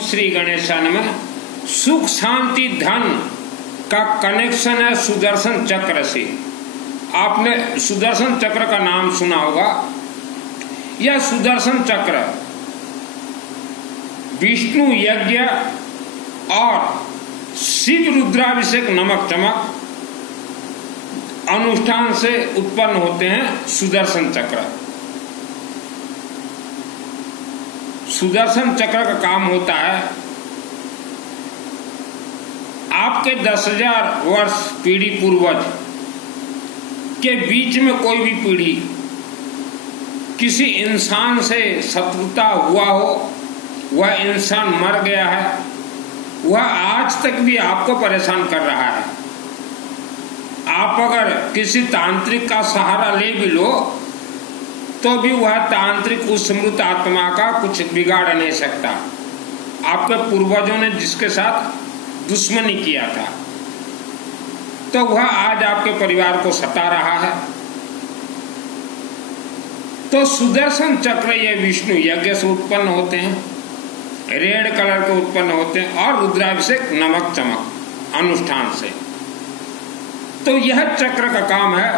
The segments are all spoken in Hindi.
श्री गणेशाय नमः। सुख शांति धन का कनेक्शन है सुदर्शन चक्र से। आपने सुदर्शन चक्र का नाम सुना होगा। यह सुदर्शन चक्र विष्णु यज्ञ और शिव रुद्राभिषेक नमक चमक अनुष्ठान से उत्पन्न होते हैं। सुदर्शन चक्र, सुदर्शन चक्र का काम होता है आपके 10,000 वर्ष पीढ़ी पूर्वज के बीच में कोई भी पीढ़ी किसी इंसान से शत्रुता हुआ हो, वह इंसान मर गया है, वह आज तक भी आपको परेशान कर रहा है। आप अगर किसी तांत्रिक का सहारा ले भी लो तो भी वह तांत्रिक उस मृत आत्मा का कुछ बिगाड़ नहीं सकता। आपके पूर्वजों ने जिसके साथ दुश्मनी किया था तो वह आज आपके परिवार को सता रहा है। तो सुदर्शन चक्र ये विष्णु यज्ञ से उत्पन्न होते हैं, रेड कलर के उत्पन्न होते हैं और रुद्राभिषेक नमक चमक अनुष्ठान से। तो यह चक्र का काम है,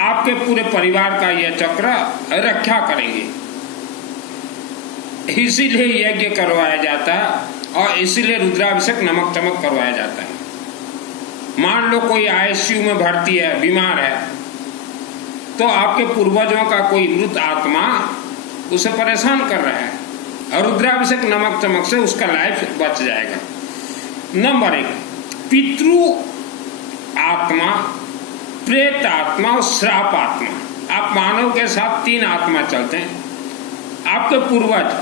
आपके पूरे परिवार का यह चक्र रक्षा करेंगे। इसीलिए यज्ञ करवाया जाता है और इसीलिए रुद्राभिषेक नमक चमक करवाया जाता है। मान लो कोई आईसीयू में भर्ती है, बीमार है, तो आपके पूर्वजों का कोई मृत आत्मा उसे परेशान कर रहा है और रुद्राभिषेक नमक चमक से उसका लाइफ बच जाएगा। नंबर 1, पितृ आत्मा, प्रेत आत्मा और श्राप आत्मा। आप मानव के साथ 3 आत्मा चलते हैं। आपके पूर्वज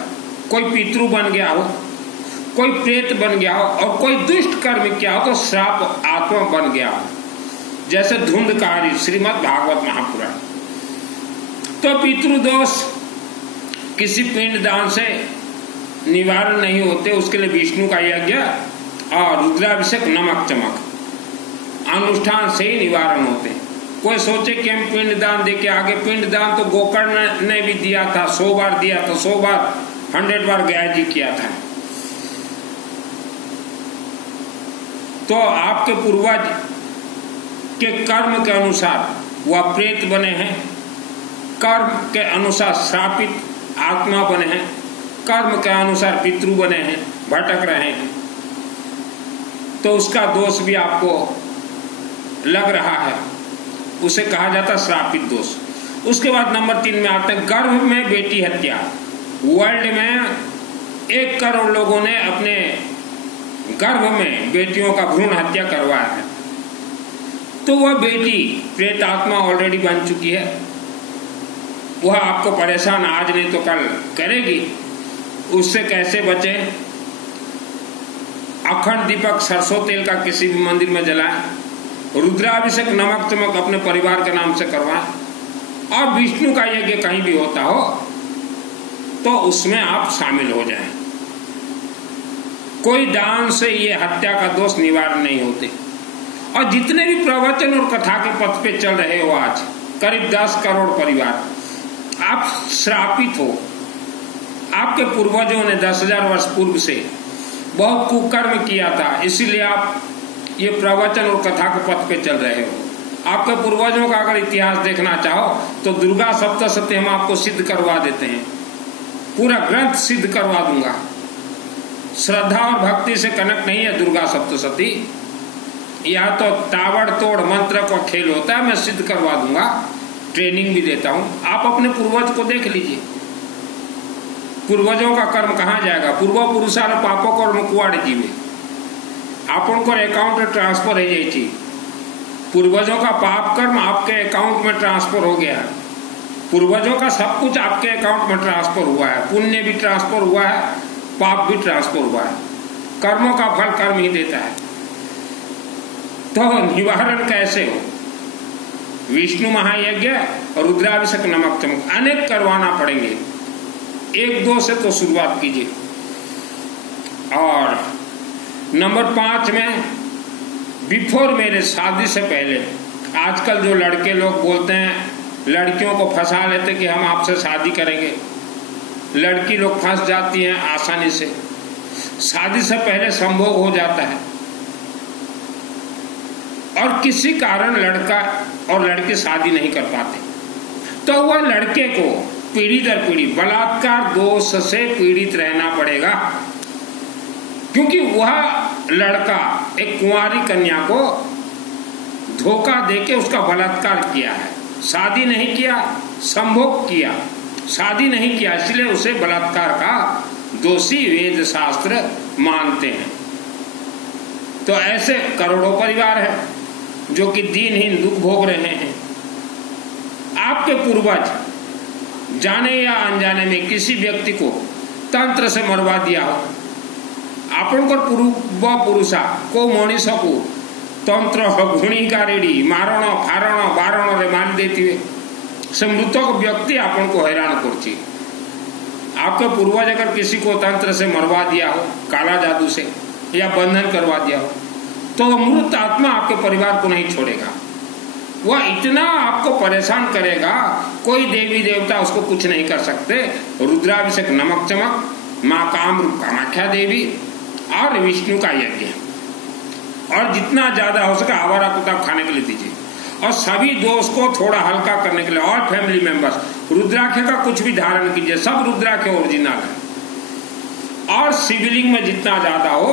कोई पितृ बन गया हो, कोई प्रेत बन गया हो और कोई दुष्ट कर्म किया हो तो श्राप आत्मा बन गया हो, जैसे धुंधकारी श्रीमद् भागवत महापुराण। तो पितृदोष किसी पिंड दान से निवारण नहीं होते, उसके लिए विष्णु का यज्ञ और रुद्राभिषेक नमक चमक अनुष्ठान से ही निवारण होते हैं। कोई सोचे कि हम पिंड दान दे के आगे, पिंड दान तो गोकर्ण ने भी दिया था, 100 बार दिया था, 100 बार 100 बार गया जी किया था। तो आपके पूर्वज के कर्म के अनुसार वह प्रेत बने हैं, कर्म के अनुसार श्रापित आत्मा बने हैं, कर्म के अनुसार पितृ बने हैं, भटक रहे हैं, तो उसका दोष भी आपको लग रहा है, उसे कहा जाता है श्रापित दोष। उसके बाद नंबर 3 में आते हैं गर्भ में बेटी हत्या। वर्ल्ड में 1 करोड़ लोगों ने अपने गर्भ में बेटियों का भ्रूण हत्या करवाया है। तो वह बेटी प्रेत आत्मा ऑलरेडी बन चुकी है, वह आपको परेशान आज नहीं तो कल करेगी। उससे कैसे बचें? अखंड दीपक सरसों तेल का किसी भी मंदिर में जलाएं, रुद्राभिषेक नमक चमक अपने परिवार के नाम से करवाएं और विष्णु का यज्ञ कहीं भी होता हो तो उसमें आप शामिल हो जाएं। कोई दान से ये हत्या का दोष निवारण नहीं होते। और जितने भी प्रवचन और कथा के पथ पे चल रहे हो आज, करीब 10 करोड़ परिवार, आप श्रापित हो। आपके पूर्वजों ने 10,000 वर्ष पूर्व से बहुत कुकर्म किया था, इसीलिए आप ये प्रवचन और कथा के पथ पे चल रहे हो। आपके पूर्वजों का अगर इतिहास देखना चाहो तो दुर्गा सप्तशती हम आपको सिद्ध करवा देते हैं, पूरा ग्रंथ सिद्ध करवा दूंगा। श्रद्धा और भक्ति से कनेक्ट नहीं है दुर्गा सप्तशती, यह तो ताबड़तोड़ मंत्र का खेल होता है। मैं सिद्ध करवा दूंगा, ट्रेनिंग भी देता हूं। आप अपने पूर्वज को देख लीजिए, पूर्वजों का कर्म कहाँ जाएगा? पूर्व पुरुषार पापों कर्म कुआड़े जीवे, आपको अकाउंट ट्रांसफर हो जाए। पूर्वजों का पाप कर्म आपके अकाउंट में ट्रांसफर हो गया है, पूर्वजों का सब कुछ आपके अकाउंट में ट्रांसफर हुआ है, पुण्य भी ट्रांसफर हुआ है, पाप भी ट्रांसफर हुआ है। कर्मों का फल कर्म ही देता है। तो निवारण कैसे हो? विष्णु महायज्ञ और रुद्राभिषेक नमक चमक अनेक करवाना पड़ेंगे। 1-2 से तो शुरुआत कीजिए। और नंबर 5 में बिफोर मैरिज, शादी से पहले। आजकल जो लड़के लोग बोलते हैं, लड़कियों को फंसा लेते कि हम आपसे शादी करेंगे, लड़की लोग फंस जाती हैं आसानी से। शादी से पहले संभोग हो जाता है और किसी कारण लड़का और लड़की शादी नहीं कर पाते, तो वह लड़के को पीढ़ी दर पीढ़ी बलात्कार दोष से पीड़ित रहना पड़ेगा, क्योंकि वह लड़का एक कुंवारी कन्या को धोखा देके उसका बलात्कार किया है। शादी नहीं किया, संभोग किया, शादी नहीं किया, इसलिए उसे बलात्कार का दोषी वेद शास्त्र मानते हैं। तो ऐसे करोड़ों परिवार हैं जो कि दीनहीन दुख भोग रहे हैं। आपके पूर्वज जाने या अनजाने में किसी व्यक्ति को तंत्र से मरवा दिया हो, आपणकर पूर्व पुरुषा को मनीष को तंत्र गुणी गारेडी मारण फारण बारण रे मार देती से मृतक व्यक्ति आपन को हैरान करती। आपके पूर्वज अगर किसी को तंत्र से मरवा दिया हो, काला जादू से या बंधन करवा दिया हो, तो मृत आत्मा आपके परिवार को नहीं छोड़ेगा। वह इतना आपको परेशान करेगा, कोई देवी देवता उसको कुछ नहीं कर सकते। रुद्राभिषेक नमक चमक, माँ कामरूप कामाख्या देवी और विष्णु का यज्ञ, और जितना ज्यादा हो सके आवारा कुत्ता खाने के लिए दीजिए, और सभी दोष को थोड़ा हल्का करने के लिए और फैमिली मेंबर्स रुद्राक्ष का कुछ भी धारण कीजिए, सब रुद्राक्ष ओरिजिनल है। और शिवलिंग में जितना ज्यादा हो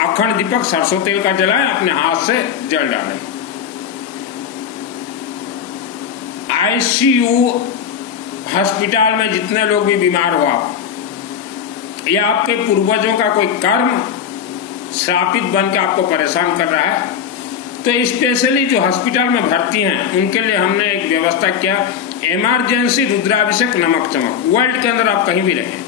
अखंड दीपक सरसों तेल का जलाएं, अपने हाथ से जल डालें। आईसीयू हॉस्पिटल में जितने लोग भी बीमार हो आप, या आपके पूर्वजों का कोई कर्म श्रापित बन के आपको परेशान कर रहा है, तो स्पेशली जो हॉस्पिटल में भर्ती हैं उनके लिए हमने एक व्यवस्था किया, इमरजेंसी रुद्राभिषेक नमक चमक। वर्ल्ड के अंदर आप कहीं भी रहें,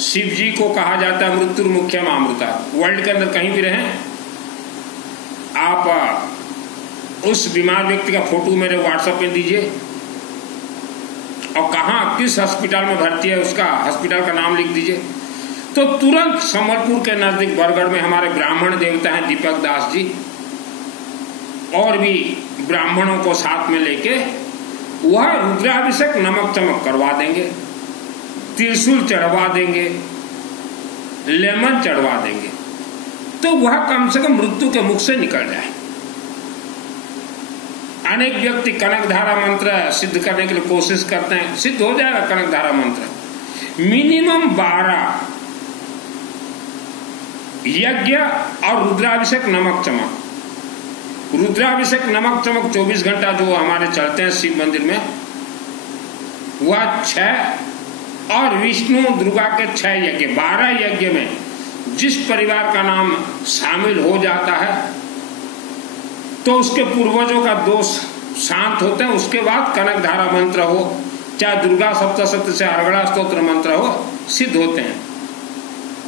शिव जी को कहा जाता है मृत्यु मुख्यम अमृता। वर्ल्ड के अंदर कहीं भी रहें, आप उस बीमार व्यक्ति का फोटो मेरे व्हाट्सएप पे दीजिए, और कहाँ किस हॉस्पिटल में भर्ती है उसका हॉस्पिटल का नाम लिख दीजिए, तो तुरंत संबलपुर के नजदीक बरगढ़ में हमारे ब्राह्मण देवता हैं दीपक दास जी, और भी ब्राह्मणों को साथ में लेके वह रुद्राभिषेक नमक चमक करवा देंगे, त्रिशूल चढ़वा देंगे, लेमन चढ़वा देंगे, तो वह कम से कम मृत्यु के मुख से निकल जाए। अनेक व्यक्ति कनकधारा मंत्र सिद्ध करने के लिए कोशिश करते हैं, सिद्ध हो जाएगा कनकधारा मंत्र। मिनिमम 12 यज्ञ और रुद्राभिषेक नमक चमक। रुद्राभिषेक नमक चमक 24 घंटा जो हमारे चलते हैं शिव मंदिर में, वह 6, और विष्णु दुर्गा के 6 यज्ञ। 12 यज्ञ में जिस परिवार का नाम शामिल हो जाता है तो उसके पूर्वजों का दोष शांत होते हैं। उसके बाद कनकधारा मंत्र हो, चाहे दुर्गा सप्तशती से अर्गड़ा स्तोत्र मंत्र हो, सिद्ध होते हैं।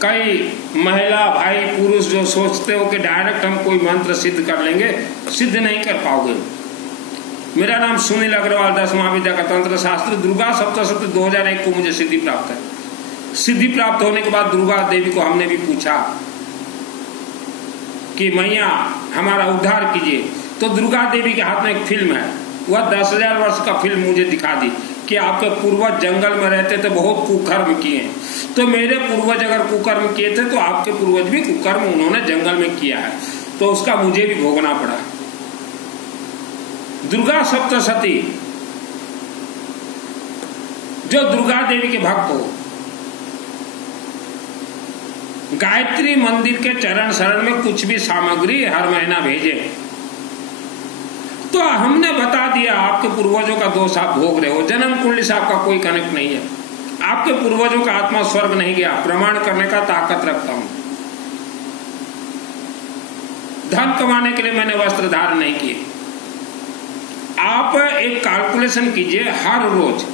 कई महिला भाई पुरुष जो सोचते हो कि डायरेक्ट हम कोई मंत्र सिद्ध कर लेंगे, सिद्ध नहीं कर पाओगे। मेरा नाम सुनील अग्रवाल, 10 महाविद्या का तंत्र शास्त्र, दुर्गा सप्तशती 2001 को मुझे सिद्धि प्राप्त है। सिद्धि प्राप्त होने के बाद दुर्गा देवी को हमने भी पूछा कि मैया हमारा उद्धार कीजिए, तो दुर्गा देवी के हाथ में एक फिल्म है, वह 10,000 वर्ष का फिल्म मुझे दिखा दी कि आपके पूर्वज जंगल में रहते थे, बहुत कुकर्म किए, तो मेरे पूर्वज अगर कुकर्म किए थे तो आपके पूर्वज भी कुकर्म उन्होंने जंगल में किया है, तो उसका मुझे भी भोगना पड़ा। दुर्गा सप्तशती, जो दुर्गा देवी के भक्त हो, गायत्री मंदिर के चरण शरण में कुछ भी सामग्री हर महीना भेजे, तो हमने बता दिया आपके पूर्वजों का दोष आप भोग रहे हो, जन्म कुंडली से आपका कोई कनेक्ट नहीं है, आपके पूर्वजों का आत्मा स्वर्ग नहीं गया, प्रमाण करने का ताकत रखता हूं। धन कमाने के लिए मैंने वस्त्र धारण नहीं किए। आप एक कैलकुलेशन कीजिए, हर रोज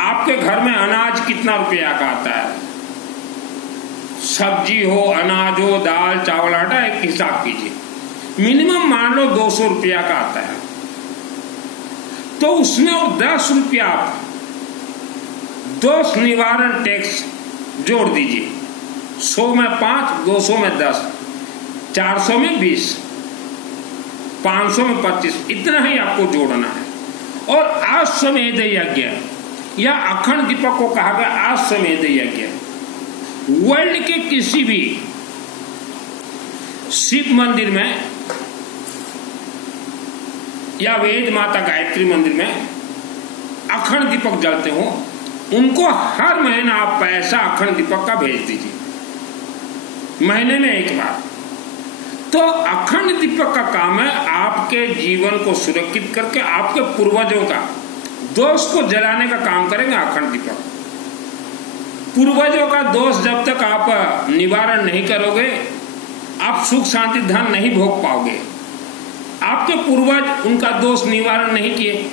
आपके घर में अनाज कितना रुपया का आता है, सब्जी हो, अनाज हो, दाल चावल आटा, एक हिसाब कीजिए। मिनिमम मान लो 200 रुपया का आता है, तो उसमें और 10 रुपया आप दोष निवारण टैक्स जोड़ दीजिए। 100 में 5, 200 में 10, 400 में 20, 500 में 25, इतना ही आपको जोड़ना है। और आश्वमेध यज्ञ या अखंड दीपक को कहा गया आश्वमेध यज्ञ, वर्ल्ड के किसी भी शिव मंदिर में या वेद माता गायत्री मंदिर में अखंड दीपक जलते हो, उनको हर महीना आप पैसा अखंड दीपक का भेज दीजिए, महीने में एक बार। तो अखंड दीपक का काम है आपके जीवन को सुरक्षित करके आपके पूर्वजों का दोष को जलाने का काम करेंगे अखंड दीपक। पूर्वजों का दोष जब तक आप निवारण नहीं करोगे, आप सुख शांति धन नहीं भोग पाओगे। आपके पूर्वज उनका दोष निवारण नहीं किए,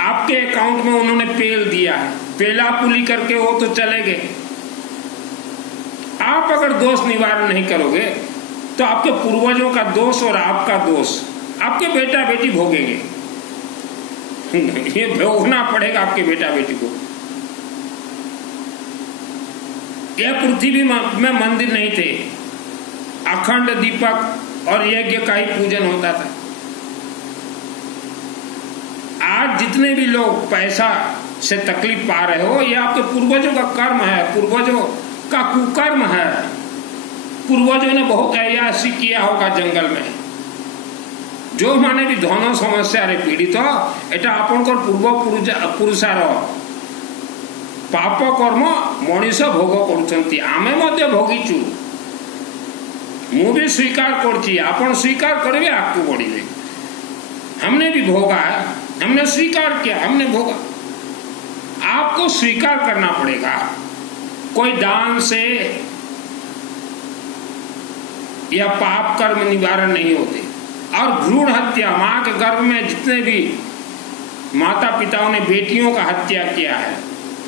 आपके अकाउंट में उन्होंने पेल दिया है, पेला पुली करके वो तो चले गए। आप अगर दोष निवारण नहीं करोगे तो आपके पूर्वजों का दोष और आपका दोष आपके बेटा बेटी भोगेंगे। ये भोगना पड़ेगा आपके बेटा बेटी को। यह पृथ्वी में मंदिर नहीं थे, अखंड दीपक और यज्ञ का ही पूजन होता था। आज जितने भी लोग पैसा से तकलीफ पा रहे हो, यह आपके पूर्वजों का कर्म है, पूर्वजों का कुकर्म है। पूर्वजों ने बहुत ऐसी किया होगा जंगल में, जो माने भी धन समस्या रे पीड़ित एटा आपनकर पूर्व पुरुषार पाप कर्म मनीष भोग करुछंती। आमे मध्य भोगीचु, मु भी स्वीकार करछि, आपण स्वीकार करिवे आगु बढ़िवे। हमने भी भोगा है, हमने स्वीकार किया, हमने भोगा। आपको स्वीकार करना पड़ेगा। कोई दान से या पाप कर्म निवारण नहीं होते। और भ्रूण हत्या, मां के गर्भ में जितने भी माता पिताओं ने बेटियों का हत्या किया है,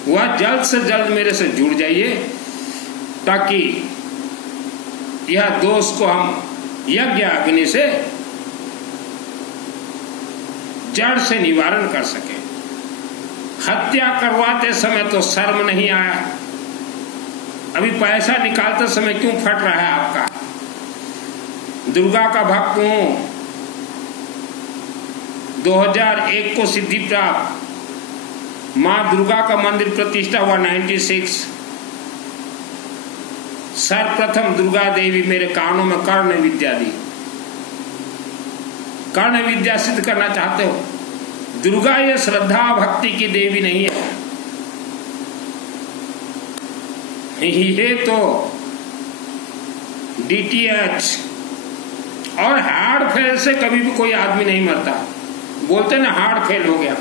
वह जल्द से जल्द मेरे से जुड़ जाइए, ताकि यह दोष को हम यज्ञ अग्नि से जड़ से निवारण कर सके। हत्या करवाते समय तो शर्म नहीं आया, अभी पैसा निकालते समय क्यों फट रहा है आपका? दुर्गा का भक्त हूं, 2001 को सिद्धि प्राप्त, मां दुर्गा का मंदिर प्रतिष्ठा हुआ 96। सर्वप्रथम दुर्गा देवी मेरे कानों में कर्ण विद्या दी। कर्ण विद्या सिद्ध करना चाहते हो? दुर्गा ये श्रद्धा भक्ति की देवी नहीं है, ये तो DTH और हार्ट फेल से कभी भी कोई आदमी नहीं मरता। बोलते ना हार्ट फेल हो गया।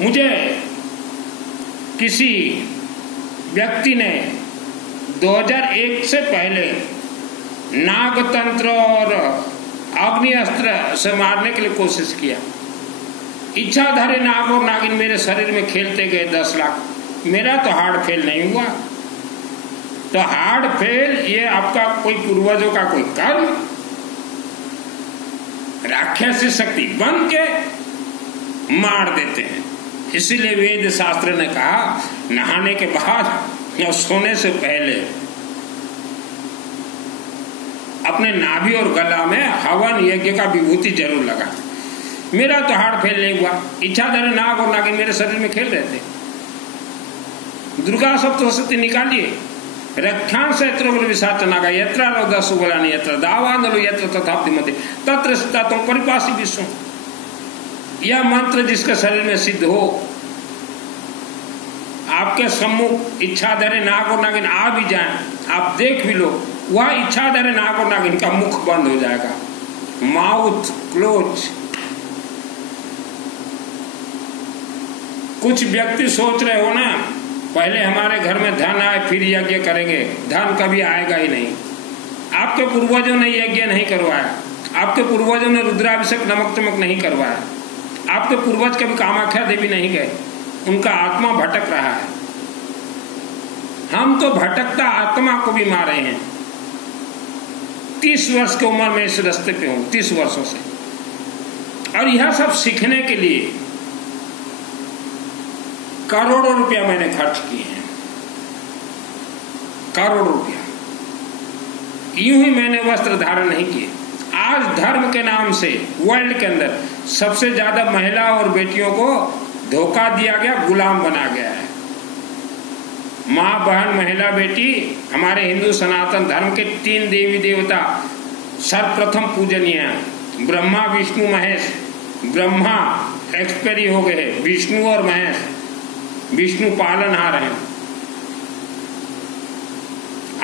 मुझे किसी व्यक्ति ने 2001 से पहले नागतंत्र और अग्नि अस्त्र से मारने के लिए कोशिश किया। इच्छाधारी नाग और नागिन मेरे शरीर में खेलते गए 10 लाख। मेरा तो हार्ट फेल नहीं हुआ। तो हार्ट फेल ये आपका कोई पूर्वजों का कोई कर्म, राक्षसी शक्ति बन के मार देते हैं। इसीलिए वेद शास्त्र ने कहा नहाने के बाद या सोने से पहले अपने नाभि और गला में हवन यज्ञ का विभूति जरूर लगा। मेरा तो हार्ट फेल नहीं हुआ। इच्छाधारी नाग और नागिन मेरे शरीर में खेल रहे थे। दुर्गा सप्तशती निकालिए। रक्षांश विशाचनागा यत्र रोधा सुबलानी यत्र दावानलो यत्र तथाप्ति मध्य तत्र स्थितो परिपासी विश्व। यह मंत्र जिसके शरीर में सिद्ध हो, आपके सम्मुख इच्छाधारी नाग और नागिन आ भी जाए, आप देख भी लो, वह इच्छाधारी नाग और नागिन का मुख बंद हो जाएगा, माउथ क्लोज। कुछ व्यक्ति सोच रहे हो ना, पहले हमारे घर में धन आए फिर यज्ञ करेंगे। धन कभी आएगा ही नहीं। आपके पूर्वजों ने यज्ञ नहीं करवाया, आपके पूर्वजों ने रुद्राभिषेक नमक चमक नहीं करवाया, आपके पूर्वज कभी कामाख्या देवी नहीं गए, उनका आत्मा भटक रहा है। हम तो भटकता आत्मा को भी मारे हैं। 30 वर्ष की उम्र में इस रास्ते पे हूं, 30 वर्षों से। और यह सब सीखने के लिए करोड़ों रुपया मैंने खर्च किए हैं, करोड़ों रुपया। यूं ही मैंने वस्त्र धारण नहीं किए। आज धर्म के नाम से वर्ल्ड के अंदर सबसे ज्यादा महिला और बेटियों को धोखा दिया गया, गुलाम बना गया है। माँ, बहन, महिला, बेटी, हमारे हिंदू सनातन धर्म के 3 देवी देवता सर्वप्रथम पूजनीय हैं। ब्रह्मा, विष्णु, महेश। ब्रह्मा एक्सपायरी हो गए, विष्णु और महेश, विष्णु पालनहार हैं,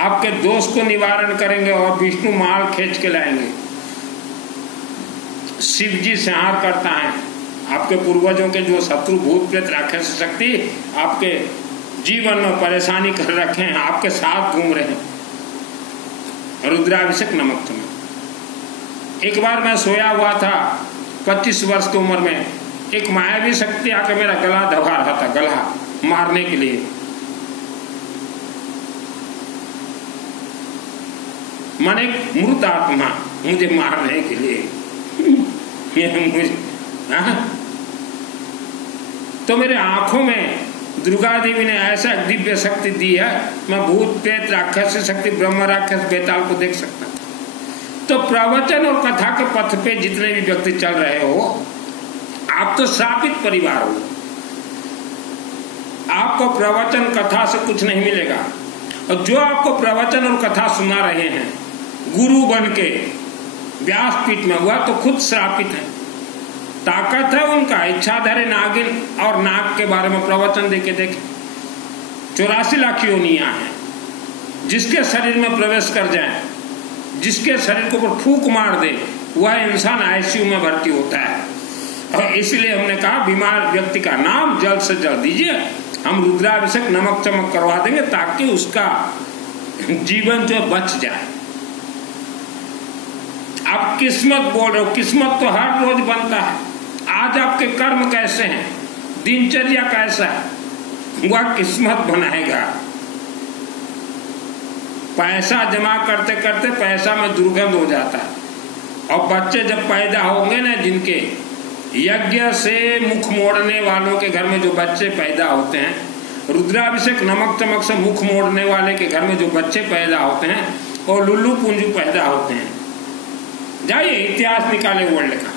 आपके दोष को निवारण करेंगे, और विष्णु माल खींच के लाएंगे। शिव जी संहार करता है, आपके पूर्वजों के जो शत्रु भूत प्रेत राक्षस शक्ति आपके जीवन में परेशानी कर रखे हैं, आपके साथ घूम रहे हैं। रुद्राभिषेक नमक में एक बार मैं सोया हुआ था 25 वर्ष की उम्र में, एक मायावी शक्ति आकर मेरा गला दबा रहा था, गला मारने के लिए। मन एक मृत आत्मा मुझे मारने के लिए मुझे तो मेरे आंखों में दुर्गा देवी ने ऐसा दिव्य शक्ति दी है, मैं भूत प्रेत राक्षस शक्ति ब्रह्म राक्षस बेताल को देख सकता। तो प्रवचन और कथा के पथ पे जितने भी व्यक्ति चल रहे हो, आप तो श्रापित परिवार हो, आपको प्रवचन कथा से कुछ नहीं मिलेगा। और जो आपको प्रवचन और कथा सुना रहे हैं गुरु बन के व्यासपीठ में, हुआ तो खुद श्रापित है। ताकत है उनका, इच्छाधारी नागिन और नाग के बारे में प्रवचन देके देखे। 84 लाख योनियां हैं, जिसके शरीर में प्रवेश कर जाए, जिसके शरीर को ऊपर फूंक मार दे, वह इंसान आईसीयू में भर्ती होता है। और इसलिए हमने कहा बीमार व्यक्ति का नाम जल्द से जल्द दीजिए, हम रुद्राभिषेक नमक चमक करवा देंगे ताकि उसका जीवन जो बच जाए। आप किस्मत बोल रहे हो, किस्मत तो हर रोज बनता है। आज आपके कर्म कैसे हैं, दिनचर्या कैसा है, वह किस्मत बनाएगा। पैसा जमा करते करते पैसा में दुर्गंध हो जाता है। और बच्चे जब पैदा होंगे ना, जिनके यज्ञ से मुख मोड़ने वालों के घर में जो बच्चे पैदा होते हैं, रुद्राभिषेक नमक चमक से मुख मोड़ने वाले के घर में जो बच्चे पैदा होते हैं, और लुल्लू पुंजू पैदा होते हैं। जाइए इतिहास निकाले वर्ल्ड का।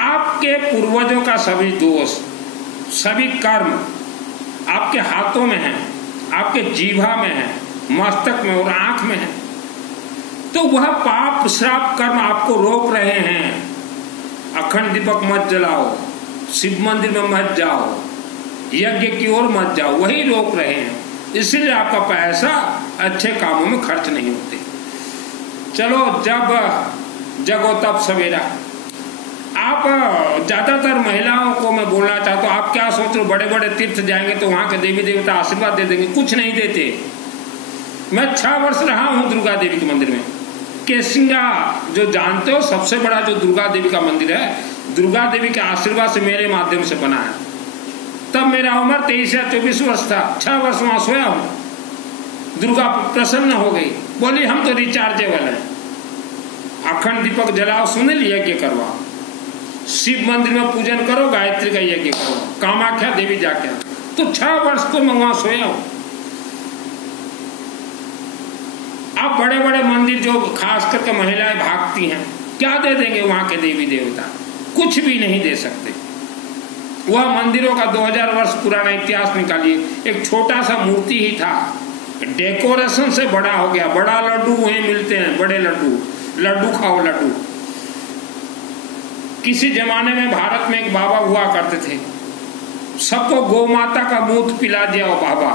आपके पूर्वजों का सभी दोष, सभी कर्म आपके हाथों में है, आपके जीवा में है, मस्तक में और आंख में है। तो वह पाप श्राप कर्म आपको रोक रहे हैं। अखंड दीपक मत जलाओ, शिव मंदिर में मत जाओ, यज्ञ की ओर मत जाओ, वही रोक रहे हैं। इसीलिए आपका पैसा अच्छे कामों में खर्च नहीं होते। चलो जब जगो तब सवेरा। आप ज्यादातर महिलाओं को मैं बोलना चाहता हूँ, आप क्या सोच रहे हो बड़े बड़े तीर्थ जाएंगे तो वहां के देवी देवता आशीर्वाद दे देंगे? कुछ नहीं देते। मैं 6 वर्ष रहा हूँ दुर्गा देवी के मंदिर में। केसिंगा जो जानते हो, सबसे बड़ा जो दुर्गा देवी का मंदिर है, दुर्गा देवी के आशीर्वाद से मेरे माध्यम से बना है। तब मेरा उम्र 23 या 24 वर्ष था। 6 वर्ष वहां सोया हूँ। दुर्गा प्रसन्न हो गई, बोली हम तो रिचार्जेबल है, अखंड दीपक जलाओ, सुनिल यज्ञ करवाओ, शिव मंदिर में पूजन करो, गायत्री का यज्ञ करो, कामाख्या देवी जाके। तो 6 वर्ष तो मैं वहां सोया हूं। अब बड़े बड़े मंदिर जो खास करके महिलाएं भागती हैं, क्या दे देंगे वहां के देवी देवता? कुछ भी नहीं दे सकते। वह मंदिरों का 2000 वर्ष पुराना इतिहास निकालिए, एक छोटा सा मूर्ति ही था, डेकोरेशन से बड़ा हो गया। बड़ा लड्डू वहीं मिलते हैं, बड़े लड्डू, लड्डू खाओ लड्डू। किसी जमाने में भारत में एक बाबा हुआ करते थे, सबको गौ माता का मूत्र पिला दिया वो बाबा,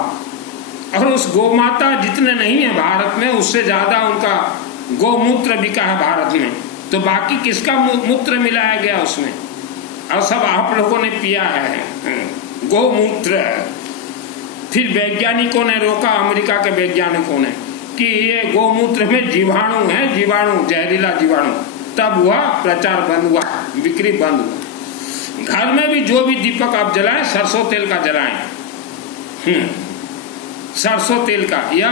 और उस गौ माता जितने नहीं है भारत में, उससे ज्यादा उनका गौमूत्र बिका है भारत में। तो बाकी किसका मूत्र मिलाया गया उसमें, और सब आप लोगों ने पिया है गौमूत्र। फिर वैज्ञानिकों ने रोका, अमेरिका के वैज्ञानिकों ने, कि ये गौमूत्र में जीवाणु है, जीवाणु, जहरीला जीवाणु। तब हुआ प्रचार बंद हुआ, बिक्री बंद हुआ। घर में भी जो भी दीपक आप जलाएं, सरसों तेल का जलाएं, सरसों तेल का। या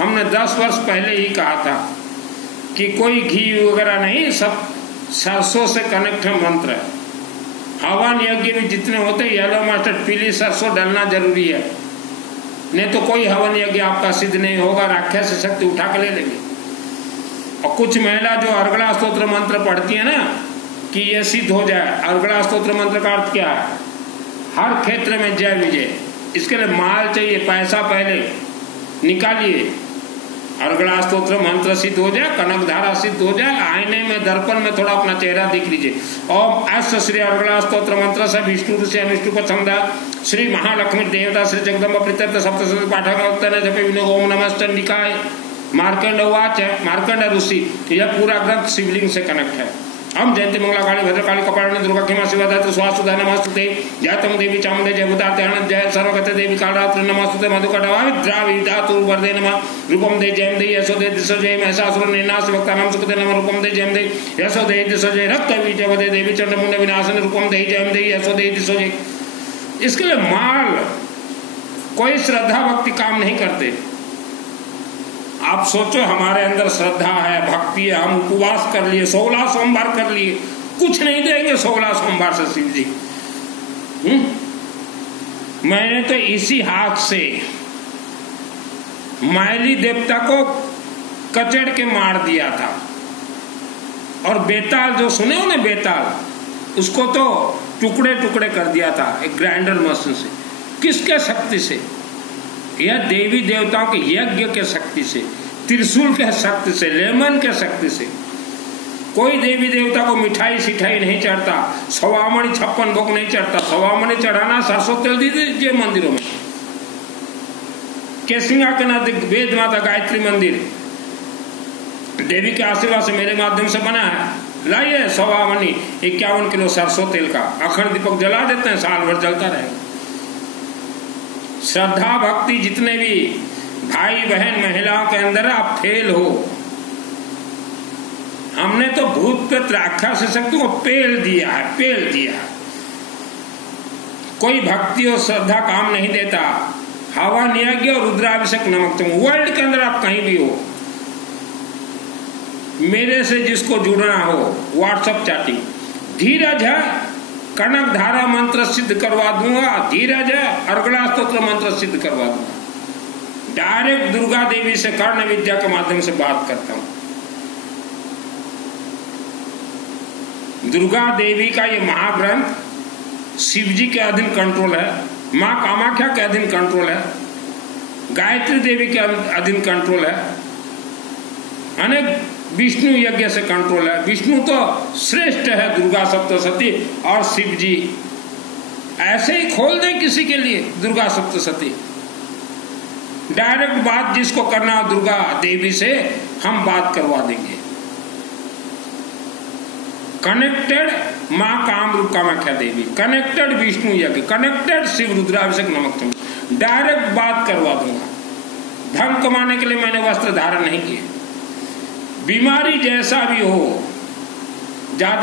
हमने 10 वर्ष पहले ही कहा था कि कोई घी वगैरह नहीं, सब सरसों से कनेक्ट है मंत्र। हवन यज्ञ भी जितने होते, येलो मस्टर्ड, पीली सरसों डालना जरूरी है, नहीं तो कोई हवन यज्ञ आपका सिद्ध नहीं होगा, राक्षस शक्ति उठा के ले लेंगे। और कुछ महिला जो अर्गला स्तोत्र मंत्र पढ़ती है ना, कि ये सिद्ध हो जाए। अर्गला स्तोत्र मंत्र का अर्थ क्या है? हर क्षेत्र में जय विजय, इसके लिए माल चाहिए, पैसा पहले निकालिए। अर्गला स्तोत्र मंत्र सिद्ध हो जाए, कनक धारा सिद्ध हो जाए, आईने में दर्पण में थोड़ा अपना चेहरा दिख लीजिए। ओम अश्व श्री अर्गला स्तोत्र मंत्र से विष्णु से विष्णु को छंदा श्री महालक्ष्मी देवता श्री जगदम्ब प्रीत्यर्थ सप्तशती पाठक जपे विनो ओम नमः चंडिकाय मार्कंड वाच है, मार्कंड ऋषि। यह पूरा ग्रंथ शिवलिंग से कनेक्ट है। हम जयंती मंगला काली भद्रकाली कपालिनी दुर्गा खिमा शिवदात्री स्वासुधा नमस्तुते जयतम देवी चामुंडे जय भूतार्थ जय सर्वगते देवी कालरात्रि नमस्तुते मधुकटवाविद्राविधातु वरदे नमः रूपम दे जयम दे यशो दे दिशो जय महिषासुर निनाश भक्तानां सुखदे नमः रूपम दे जयम दे यशो दे दिशो जय रक्त बीजव दे देवी चंडमुंड विनाशन रूपम दे जयम दे यशो दे दिशो जय। इसके लिए माल कोई श्रद्धा भक्ति काम नहीं करते। आप सोचो हमारे अंदर श्रद्धा है, भक्ति है, हम उपवास कर लिए, 16 सोमवार कर लिए, कुछ नहीं देंगे 16 सोमवार से शिव जी। मैंने तो इसी हाथ से मायली देवता को कचड़ के मार दिया था। और बेताल जो सुने हो ना, बेताल, उसको तो टुकड़े टुकड़े कर दिया था एक ग्राइंडर मशीन से। किसके शक्ति से? यह देवी देवताओं के यज्ञ के शक्ति से, त्रिशूल के शक्ति से, लेमन के शक्ति से। कोई देवी देवता को मिठाई सिठाई नहीं चढ़ता, सवामणि 56 भोग नहीं चढ़ता। सवामणि चढ़ाना सरसों तेल दी दीजिए मंदिरों में। केसिंगा के नजदीक वेद माता गायत्री मंदिर देवी के आशीर्वाद से मेरे माध्यम से बना है। लाइए 51 किलो सरसों तेल का अखंड दीपक जला देते हैं, साल भर जलता रहेगा। श्रद्धा भक्ति जितने भी भाई बहन महिलाओं के अंदर आप फेल हो। हमने तो भूत प्रेत राक्षस शक्ति को पेल दिया है, पेल दिया है। कोई भक्ति और श्रद्धा काम नहीं देता। हवा नियज्ञ और रुद्राभिषेक नमक तुम वर्ल्ड के अंदर आप कहीं भी हो, मेरे से जिसको जुड़ना हो व्हाट्सएप चैटिंग, धीरज है कनक धारा मंत्र सिद्ध करवा दूंगा, धीरज है अर्गला स्तोत्र मंत्र सिद्ध करवा दूंगा। डायरेक्ट दुर्गा देवी से कर्ण विद्या के माध्यम से बात करता हूं। दुर्गा देवी का ये महाग्रंथ शिव जी के अधीन कंट्रोल है, माँ कामाख्या के अधीन कंट्रोल है, गायत्री देवी के अधीन कंट्रोल है, अनेक विष्णु यज्ञ से कंट्रोल है। विष्णु तो श्रेष्ठ है, दुर्गा सप्तशती और शिव जी ऐसे ही खोल दे किसी के लिए दुर्गा सप्तशती। डायरेक्ट बात जिसको करना दुर्गा देवी से हम बात करवा देंगे। कनेक्टेड माँ कामरूप कामाख्या देवी, कनेक्टेड विष्णु यज्ञ, कनेक्टेड शिव रुद्राभिषेक नमक तुम, डायरेक्ट बात करवा दूंगा। धन कमाने के लिए मैंने वस्त्र धारण नहीं किए। बीमारी जैसा भी हो, ज्यादा